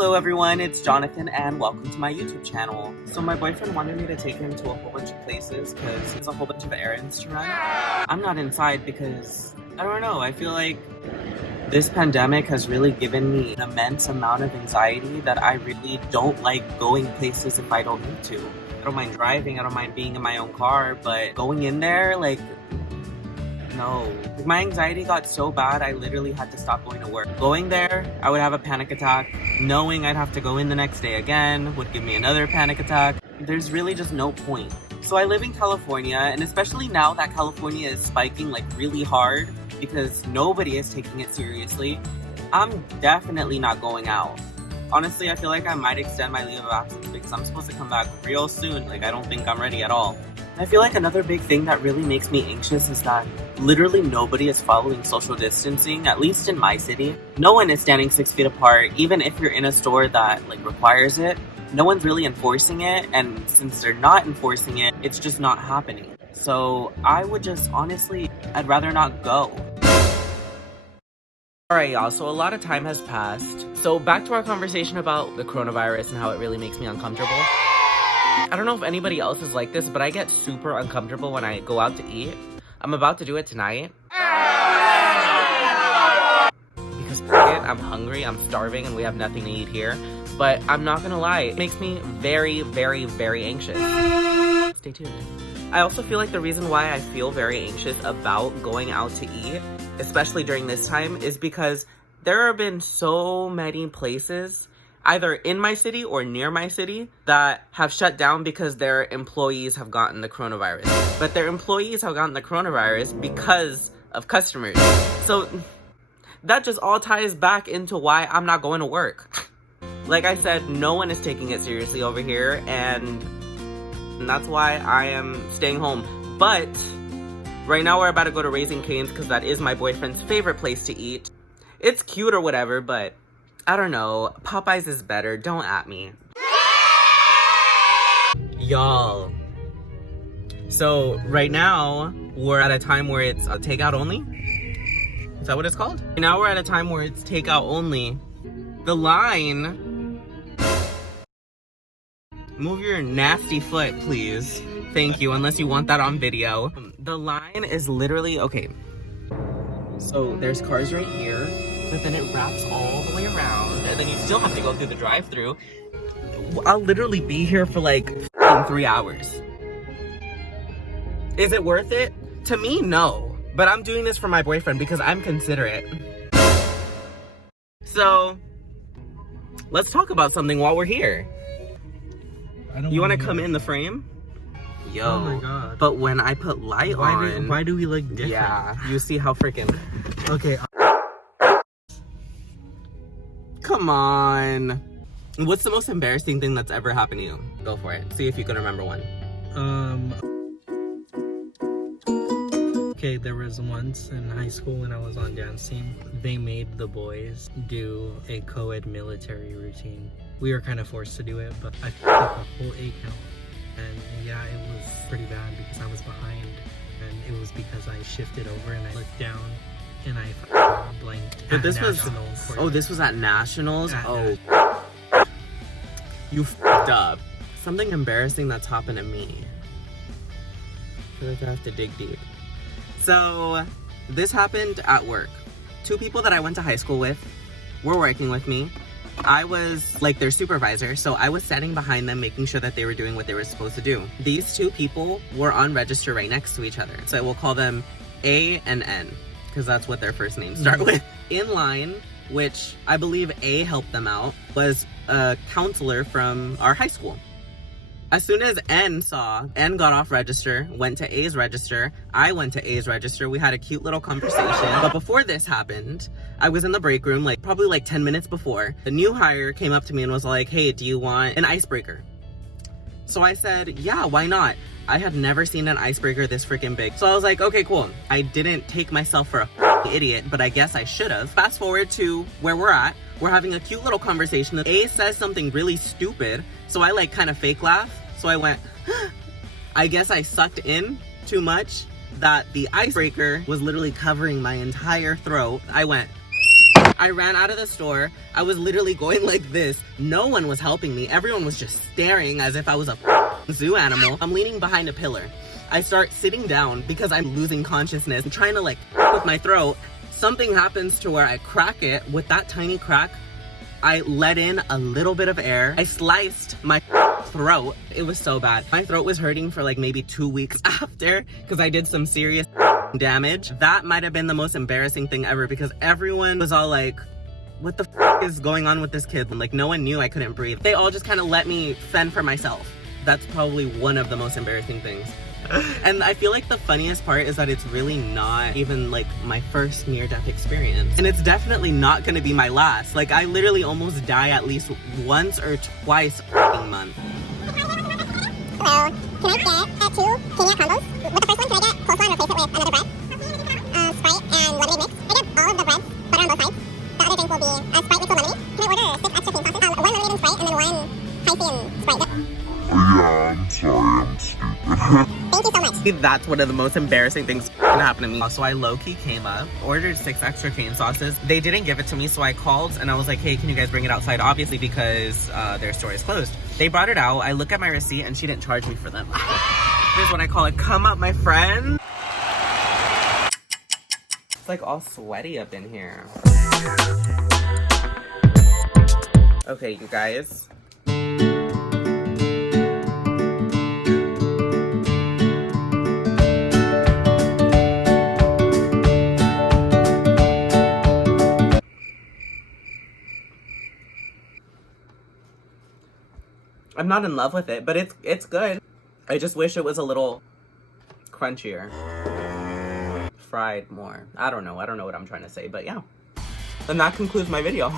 Hello everyone, it's Jonathan and welcome to my YouTube channel. So my boyfriend wanted me to take him to a whole bunch of places because there's a whole bunch of errands to run. I'm not inside because, I don't know, I feel like this pandemic has really given me an immense amount of anxiety that I really don't like going places if I don't need to. I don't mind driving, I don't mind being in my own car, but going in there, like, no. My anxiety got so bad, I literally had to stop going to work. Going there, I would have a panic attack. Knowing I'd have to go in the next day again would give me another panic attack. There's really just no point. So I live in California, and especially now that California is spiking like really hard because nobody is taking it seriously, I'm definitely not going out. Honestly, I feel like I might extend my leave of absence because I'm supposed to come back real soon. Like, I don't think I'm ready at all. I feel like another big thing that really makes me anxious is that literally nobody is following social distancing, at least in my city. No one is standing 6 feet apart, even if you're in a store that like requires it. No one's really enforcing it, and since they're not enforcing it, it's just not happening. So I would just honestly, I'd rather not go. Alright y'all, so a lot of time has passed. So back to our conversation about the coronavirus and how it really makes me uncomfortable. I don't know if anybody else is like this, but I get super uncomfortable when I go out to eat. I'm about to do it tonight. Because I'm hungry, I'm starving, and we have nothing to eat here. But I'm not gonna lie, it makes me very, very, very anxious. Stay tuned. I also feel like the reason why I feel very anxious about going out to eat, especially during this time, is because there have been so many places either in my city or near my city that have shut down because their employees have gotten the coronavirus. But their employees have gotten the coronavirus because of customers. So that just all ties back into why I'm not going to work. Like I said, no one is taking it seriously over here, and that's why I am staying home. But right now we're about to go to Raising Cane's because that is my boyfriend's favorite place to eat. It's cute or whatever, but I don't know. Popeyes is better. Don't at me. Y'all. So right now we're at a time where it's a takeout only. Is that what it's called? Right now we're at a time where it's takeout only. The line... Move your nasty foot, please. Thank you, unless you want that on video. The line is literally... Okay. So there's cars right here, but then it wraps all the way around, and then you still have to go through the drive-thru. I'll literally be here for like 3 hours. Is it worth it? To me, no. But I'm doing this for my boyfriend because I'm considerate. So, let's talk about something while we're here. You want to come in the frame? Yo. Oh my god. But when I put light on... Why do we look different? Yeah, you see how freaking... Okay. Come on. What's the most embarrassing thing that's ever happened to you? Go for it. See if you can remember one. Okay, there was once in high school when I was on dance team, they made the boys do a co-ed military routine. We were kind of forced to do it, but I took a whole 8 count. And yeah, it was pretty bad because I was behind, and it was because I shifted over and I looked down and I blanked. But this was... Oh, this was at Nationals? Oh. You f***ed up. Something embarrassing that's happened to me. I feel like I have to dig deep. So, this happened at work. 2 people that I went to high school with were working with me. I was like their supervisor, so I was standing behind them making sure that they were doing what they were supposed to do. These 2 people were on register right next to each other. So we'll call them A and N, because that's what their first names start with. In line, which I believe A helped them out, was a counselor from our high school. As soon as N got off register, went to A's register, I went to A's register, we had a cute little conversation. But before this happened, I was in the break room, like probably like 10 minutes before. The new hire came up to me and was like, hey, do you want an icebreaker? So I said, yeah, why not? I had never seen an icebreaker this freaking big. So I was like, okay, cool. I didn't take myself for a idiot, but I guess I should have. Fast forward to where we're at. We're having a cute little conversation. A says something really stupid, so I like kind of fake laugh. So I went, I guess I sucked in too much that the icebreaker was literally covering my entire throat. I went, I ran out of the store. I was literally going like this. No one was helping me. Everyone was just staring as if I was a zoo animal. I'm leaning behind a pillar. I start sitting down because I'm losing consciousness. I'm trying to like with my throat. Something happens to where I crack it. With that tiny crack, I let in a little bit of air. I sliced my throat. It was so bad. My throat was hurting for like maybe 2 weeks after because I did some serious damage. That might have been the most embarrassing thing ever because everyone was all like, what the is going on with this kid? Like, no one knew I couldn't breathe. They all just kind of let me fend for myself. That's probably one of the most embarrassing things. And I feel like the funniest part is that it's really not even like my first near-death experience. And it's definitely not gonna be my last. Like, I literally almost die at least once or twice a month. Hello, can I get 2 Kenya combos? With the first one, can I get coleslaw and replace it with another bread? Sprite and lemonade mix. I get all of the breads, butter on both sides. The other drink will be Sprite mixed with lemonade. Can I order 6 extra cream sauces? 1 lemonade and Sprite, and then 1 hyphen Sprite. Yeah, I'm sorry, I'm stupid. Thank you so much. That's one of the most embarrassing things that can happen to me. So I low-key came up, ordered 6 extra cane sauces. They didn't give it to me, so I called and I was like, hey, can you guys bring it outside? Obviously because their store is closed. They brought it out. I look at my receipt and she didn't charge me for them. Here's what I call it. Come up, my friend. It's like all sweaty up in here. Okay, you guys. I'm not in love with it, but it's good. I just wish it was a little crunchier. Fried more. I don't know what I'm trying to say, but yeah. And that concludes my video.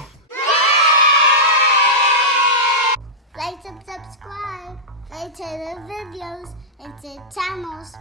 Like and subscribe, like to the videos and to channels.